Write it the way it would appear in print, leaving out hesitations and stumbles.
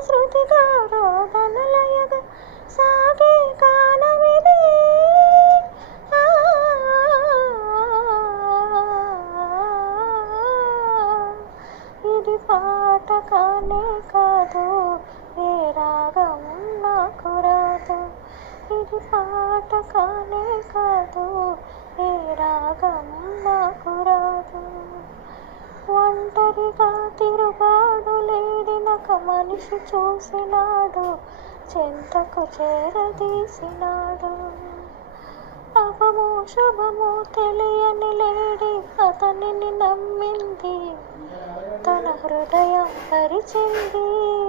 శృతిగా రోదనలయగా సాగే కాలమిది. ఆ, ఇది పాట కానే కాదు, ఏ రాగం నాకు రాదు. ఇది పాట కానే కాదు, ఏ రాగం నాకు రాదు. ఒంటరిగా తిరుగాడు లేడినక మనిషి చూసినాడు, చెంతకు చేరదీసినాడు. అపము శుభము తెలియని లేడి అతనిని నమ్మింది, తన హృదయం పరిచింది.